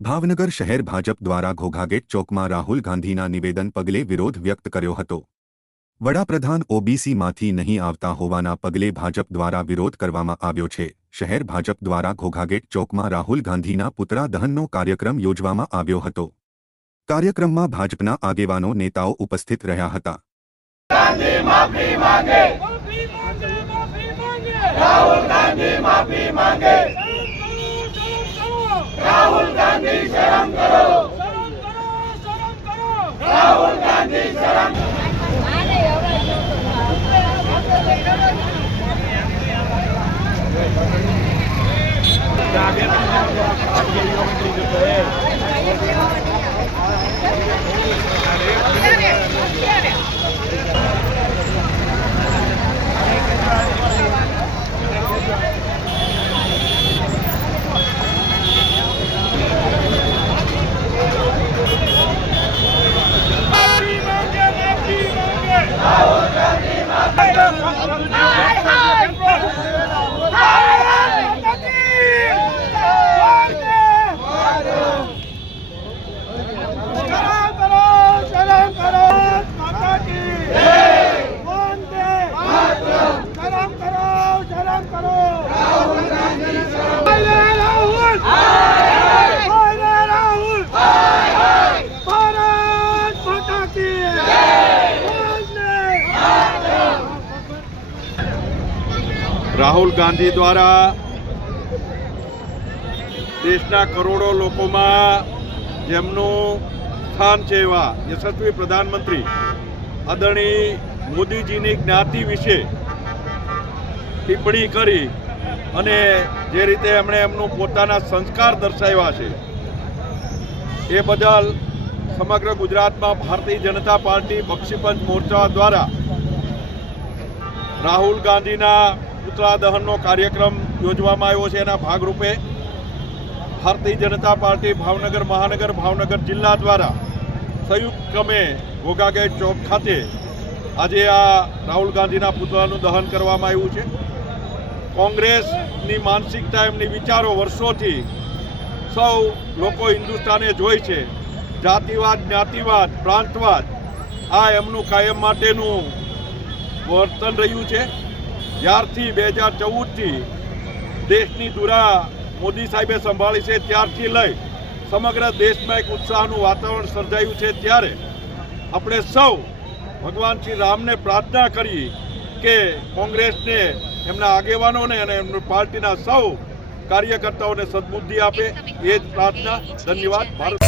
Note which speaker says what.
Speaker 1: ભાવનગર શહેર ભાજપ દ્વારા ઘોઘાગેટ ચોકમાં રાહુલ ગાંધીના નિવેદન પગલે વિરોધ વ્યક્ત કર્યો હતો. વડાપ્રધાન ઓબીસીમાંથી નહીં આવતા હોવાના પગલે ભાજપ દ્વારા વિરોધ કરવામાં આવ્યો છે. શહેર ભાજપ દ્વારા ઘોઘાગેટ ચોકમાં રાહુલ ગાંધીના પુતરા દહનનો કાર્યક્રમ યોજવામાં આવ્યો હતો. કાર્યક્રમમાં ભાજપના આગેવાનો નેતાઓ ઉપસ્થિત રહ્યા હતા.
Speaker 2: રાહુલ ગાંધી માફી માંગે. Vamos,
Speaker 3: રાહુલ ગાંધી દ્વારા દેશના કરોડો લોકોમાં જેમનું સ્થાન છે એવા યશસ્વી પ્રધાનમંત્રી આદરણીય મોદીજીની જ્ઞાતિ વિશે ટિપ્પણી કરી અને જે રીતે એમણે એમનું પોતાના સંસ્કાર દર્શાવ્યા છે, એ બદલ સમગ્ર ગુજરાતમાં ભારતીય જનતા પાર્ટી બક્ષીપંચ મોરચા દ્વારા રાહુલ ગાંધીના પુતળા દહનનો કાર્યક્રમ યોજવામાં આવ્યો છે. એના ભાગરૂપે ભારતીય જનતા પાર્ટી ભાવનગર, મહાનગર, ભાવનગર જિલ્લા દ્વારા સંયુક્ત ક્રમે ઘોઘાગેટ ચોક ખાતે આજે આ રાહુલ ગાંધીના પુતળાનું દહન કરવામાં આવ્યું છે. કોંગ્રેસની માનસિકતા, એમની વિચારો વર્ષોથી સૌ લોકો હિન્દુસ્તાને જોઈ છે. જાતિવાદ, જ્ઞાતિવાદ, પ્રાંતવાદ, આ એમનું કાયમ માટેનું વર્તન રહ્યું છે. જ્યારથી બે હજાર ચૌદથી દેશની ધુરા મોદી સાહેબે સંભાળી છે, ત્યારથી લઈ સમગ્ર દેશમાં એક ઉત્સાહનું વાતાવરણ સર્જાયું છે, ત્યારે આપણે સૌ ભગવાન શ્રી રામને પ્રાર્થના કરી કે કોંગ્રેસને, એમના આગેવાનોને અને એમની પાર્ટીના સૌ કાર્યકર્તાઓને સદબુદ્ધિ આપે. એ જ પ્રાર્થના. ધન્યવાદ. ભારત